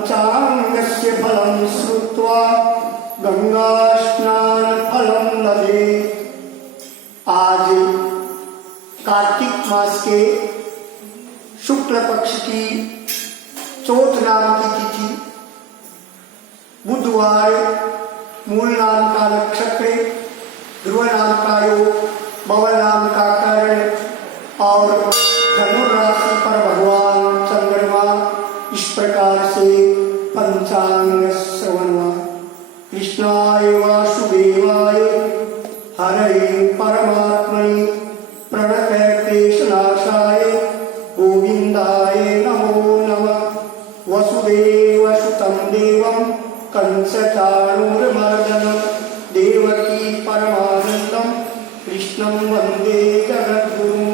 पंचांगस्य फलं श्रुत्वा गंगा स्नान फलं लभे। आज कार्तिक मास के शुक्ल पक्ष की चौथ नाम की तिथि, बुधवार, मूल नाम का नक्षत्र, ध्रुव नाम का योग, भव नाम का कर्ण और धनुराशि पर भगवान चंद्रमा, इस प्रकार से पंचांग श्रवण हुआ। कृष्णाय वासुदेवाय हरे परमात्मने प्रणतक्लेशनाशाय गोविंदाय नमो नमः। वसुदेवसुतं देवं कंसचाणूरमर्दनं देवकी परमानन्दं कृष्णं वन्दे जगद्गुरुं।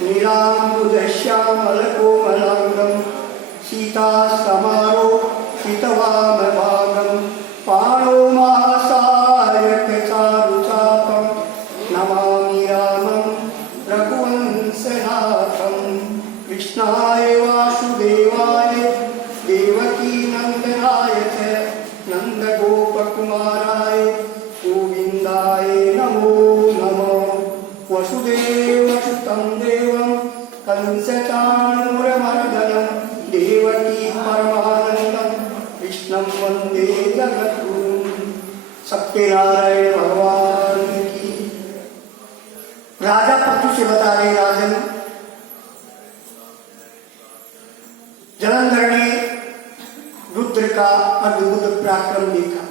नीलाम्बुजश्यामलकोमलाङ्गं सीतासमारोपितवामभागं पाणौ महासायकचारुचापं नमामि रामं रघुवंशनाथं। कृष्णाय वासुदेवाय देवकी नन्दनाय च नन्दगोपकुमाराय गोविन्दाय नमो नमः। वसुदेवसुतं देवं कंसचाणूरमर्दनं देवकी परमानन्दं कृष्णं वन्दे जगद्गुरुं। सत्यनारायण भगवान की। राजा पृथु से बता रहे, राजन जलंधर ने रुद्र का अद्भुत पराक्रम देखा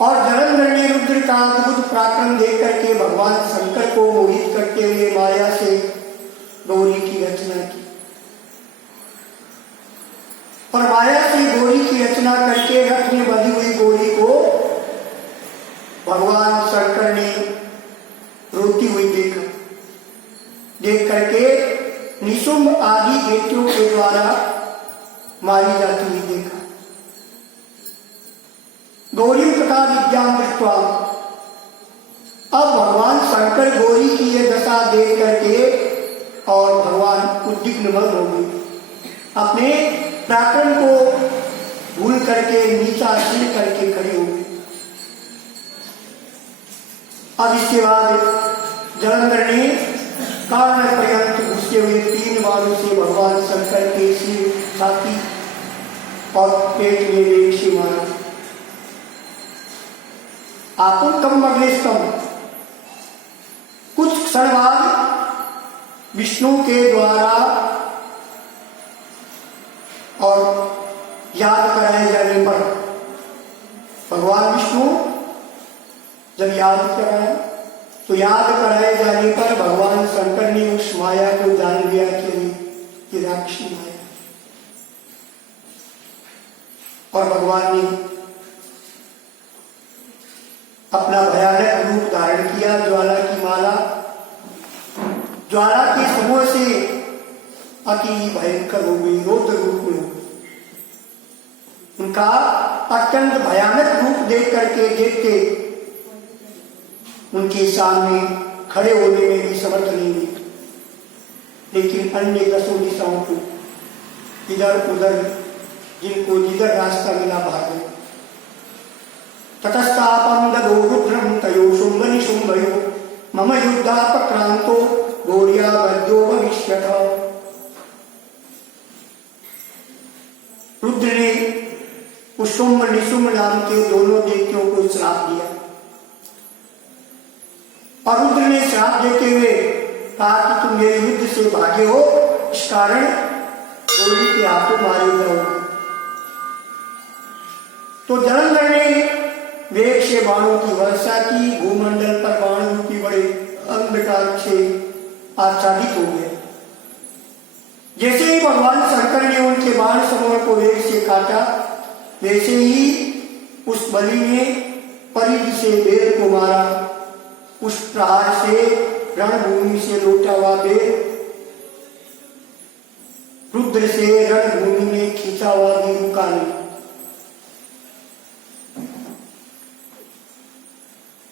और जलंधर ने रुद्र का अद्भुत पराक्रम देख करके भगवान शंकर को मोहित करते हुए माया से गौरी की रचना की और माया से गौरी की रचना करके रथ में बंधी हुई गौरी को भगवान शंकर ने रोती हुई देख करके निशुंभ आदि दैत्यों के द्वारा मारी जाती हुई देखा। गौरी तथा विद्यां दृष्ट्वा, अब भगवान शंकर गौरी की यह दशा देख करके और भगवान उद्विग्न हो गए, अपने पराक्रम को भूल करके नीचा सिर करके खड़े हो गए। अब इसके बाद जलंधर ने कारण पर्यंत घुसे हुए 3 बारों से भगवान शंकर के सिर, छाती और पेट में एक से मारा। आकुंठम अग्निष्टम। कुछ क्षण बाद विष्णु के द्वारा और याद कराए जाने पर, भगवान विष्णु जब याद कराए तो याद कराए जाने पर भगवान शंकर ने उस माया को जान लिया कि राक्षसी माया, और भगवान ने अपना भयानक रूप धारण किया। ज्वाला की माला, ज्वाला के समूह से अति भयंकर हो गई, रौद्र रूप में हो गई। उनका अत्यंत भयानक रूप देख करके देखते उनके सामने खड़े होने में भी समर्थ नहीं हुई, लेकिन अन्य 10 दिशाओं को इधर उधर जिनको जिधर रास्ता मिला भागे। ततस्तापं ददो रुद्रं तयो शुंभ निशुंभयो मम युद्धापक्रांतो गौर्या वध्यो भविष्यत। रुद्र ने उस शुंभ निशुंभ नाम के दोनों दैत्यों को श्राप दिया और रुद्र ने श्राप देते हुए कहा कि तुम मेरे युद्ध से भागे हो, इस कारण गौरी के हाथों मारे जाओगे। तो जलंधर ने वेग से बाणों की वर्षा की, भूमंडल पर बाण रूपी बड़े अंधकार से आच्छादित हो गए। जैसे ही भगवान शंकर ने उनके बाण समूह को वेग से काटा, वैसे ही उस बलि ने परिधि से बेर को मारा। उस प्रहार से रणभूमि से लौटा हुआ बेर रुद्र से रणभूमि में खींचा हुआ भी रुका नहीं।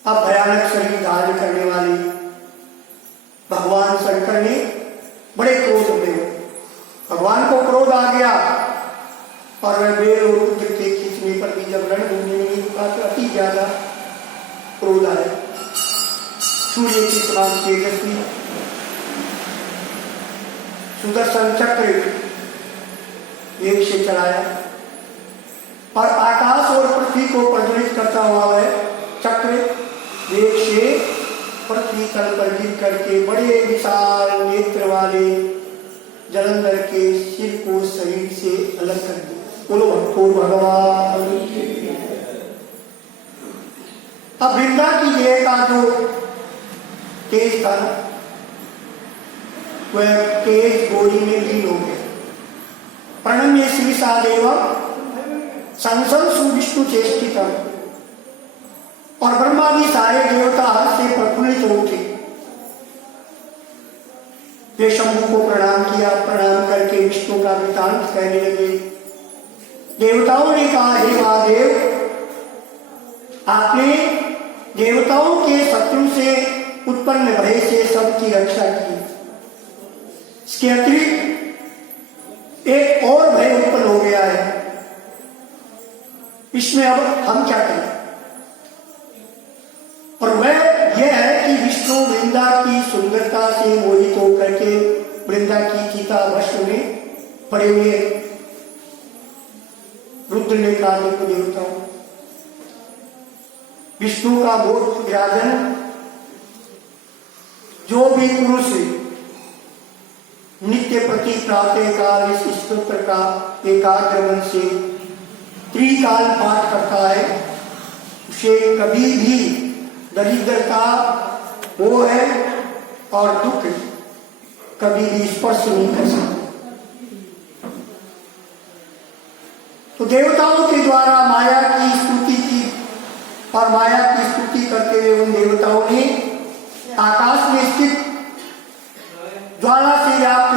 अब भयानक शरीर धारण करने वाले भगवान शंकर ने बड़े क्रोध में, भगवान को क्रोध आ गया और वह बेल और रुद्र के खींचने पर भी जब रणभूमि में नहीं रुका तो अति ज्यादा क्रोध आया। सूर्य के समान तेजस्वी सुदर्शन चक्र वेग से चलाया और आकाश और पृथ्वी को प्रज्वलित करता हुआ वह चक्र वेग से पृथ्वी तल पर गिर करके बड़े विशाल नेत्र वाले जलंधर के सिर को शरीर से अलग कर दिया। बोलो भक्तों भगवान। अब वृंदा की देह का जो तेज था वह तेज गोरी में लीन हो गया। प्रणम्य श्री सादेव संसद सुविष्णु चेष्टित और ब्रह्मादि सारे देवता से प्रफुल्लित हो उठे। वे शंभु को प्रणाम किया। प्रणाम करके विष्णु का वृतांत कहने लगे। देवताओं ने कहा, हे महादेव, आपने देवताओं के शत्रु से उत्पन्न भय से सबकी रक्षा की। इसके अतिरिक्त एक और भय उत्पन्न हो गया है, इसमें अब हम क्या करें? और वह यह है कि विष्णु वृंदा की सुंदरता से मोहित होकर के वृंदा की चिता भस्म में पड़े हुए। रुद्र ने कहा, देखो देवताओं, विष्णु का बोध विराजन जो भी पुरुष नित्य प्रति प्रातः काल इस स्तोत्र का एकाग्र मन से त्रिकाल पाठ करता है, उसे कभी भी दरिद्रता, मोह और दुख कभी भी स्पर्श नहीं कर सकता। तो देवताओं के द्वारा माया की स्तुति की और माया की स्तुति करते हुए उन देवताओं ने आकाश में स्थित ज्वाला से व्याप्त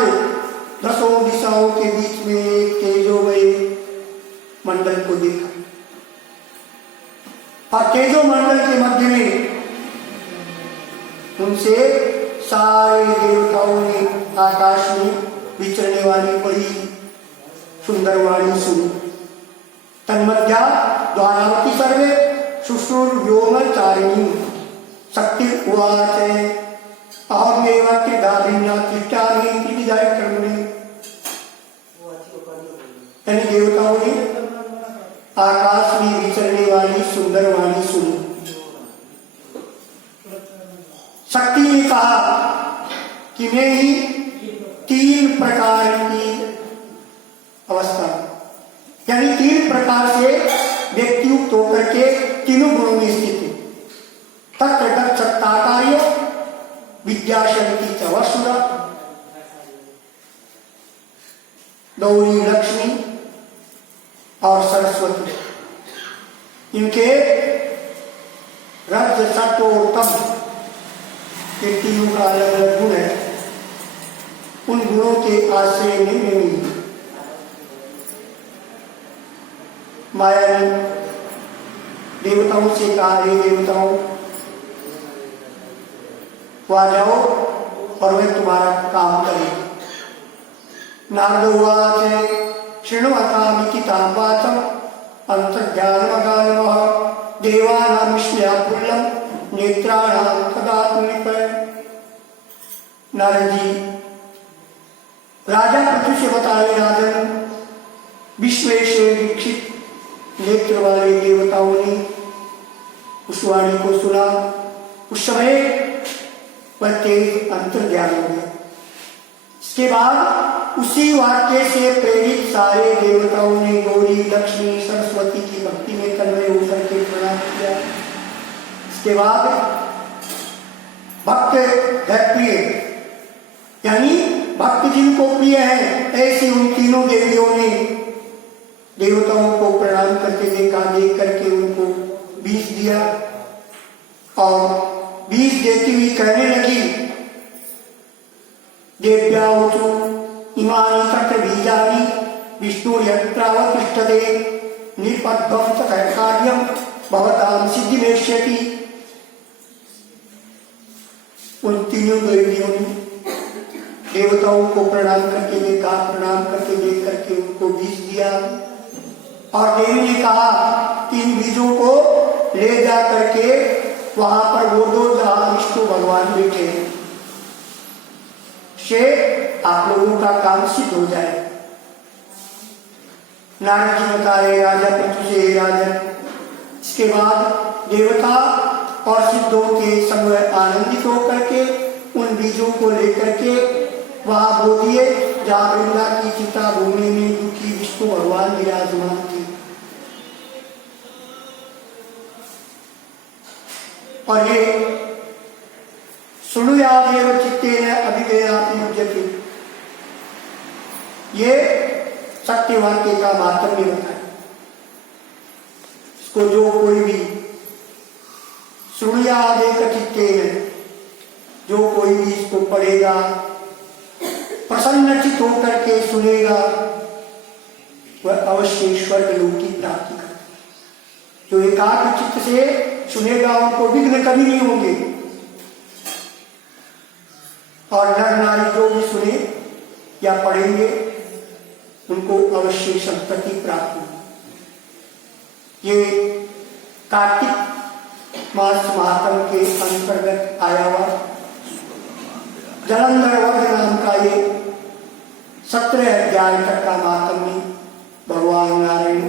10 दिशाओं के बीच में एक तेजोमय मंडल को देखा और तेजो मंडल के मध्य में उनसे सारे देवताओं ने आकाश में विचरने वाली बड़ी सुंदर वाणी सुनी। तन्मध्या द्वारावती सर्वे शुश्रूर व्योम चारिणी शक्ति उवाच अहमेव त्रिधाभिन्ना तिष्ठामि त्रिविधाय कर्मणि। यानी देवताओं ने आकाश में विचरने वाली सुंदर वाणी सुनी। शक्ति ने कहा कि मैं ही 3 प्रकार की अवस्था, यानी 3 प्रकार से व्यक्तियुक्त होकर के तीनों गुणों में स्थित है। तत्र दक्षता कार्य विद्याशक्ति च वसुधा गौरी लक्ष्मी और सरस्वती। इनके रज सत्व और तम के तीनों का अलग अलग गुण है। उन गुणों के आश्रय में नहीं माया ने देवताओं से कहा, हे देवताओं, वहां जाओ और वे तुम्हारा काम करेंगे। नारद उवाच शृण्वतामितितां वाचं अन्तर्ध्यानमगानमः देवानां विस्मयाकुलं नेत्राणां तदात्मनिप। नारद जी राजा पृथु से बताए, राजन, विस्मय से दीक्षित नेत्र वाले देवताओं ने उस वाणी को सुना। उस समय वह तेज अंतर्ध्यान हो गया। इसके बाद उसी वाक्य से प्रेरित सारे देवताओं ने गौरी लक्ष्मी सरस्वती की भक्ति में तन्मय होकर के प्रणाम किया। इसके बाद भक्त है प्रिय, यानी भक्त जिनको प्रिय है, ऐसी उन तीनों देवियों ने देवताओं को प्रणाम करके देखा। देख करके उनको बीज दिया और बीज देती हुई कहने लगी, देव्यावचु इमानि तत्र बीजानि विष्णु यत्रावतिष्ठते निपद्भं च कार्यं भवतां सिद्धिमेष्यति। उन तीनों देवियों ने देवताओं को प्रणाम करके देखा, प्रणाम करके देख करके उनको बीज दिया और देवी ने कहा कि इन बीजों को ले जा करके वहां पर वो दो जहां विष्णु भगवान बैठे हैं, से आप लोगों का काम सिद्ध हो जाए। नारद जी बता रहे राजा पृथ्वी से, राजन। इसके बाद देवता और सिद्धों के संग आनंदित होकर के उन बीजों को लेकर के वहां बो दिए जहां गंगा की चिता भूमि में दुखी विष्णु भगवान विराजमान थे। और ये सुनुयादेव चित्तेन अभिधेयाति युज्यते, ये सत्य वाक्य का मातम्य बताए। इसको जो कोई भी सुनुयादेव चित्तेन, जो कोई भी इसको पढ़ेगा, प्रसन्नचित होकर के सुनेगा, वह अवश्य ईश्वर के लोक की प्राप्ति करेगा। जो एकाग्र चित्त से सुनेगा उनको विघ्न कभी नहीं होंगे, और नर नारी जो भी सुने या पढ़ेंगे उनको अवश्य संपत्ति प्राप्त होगी। ये कार्तिक मास महात्म के अंतर्गत आया हुआ जलंधर वर्ग नाम का ये 17 अध्याय तक का महात्म्य भगवान नारायण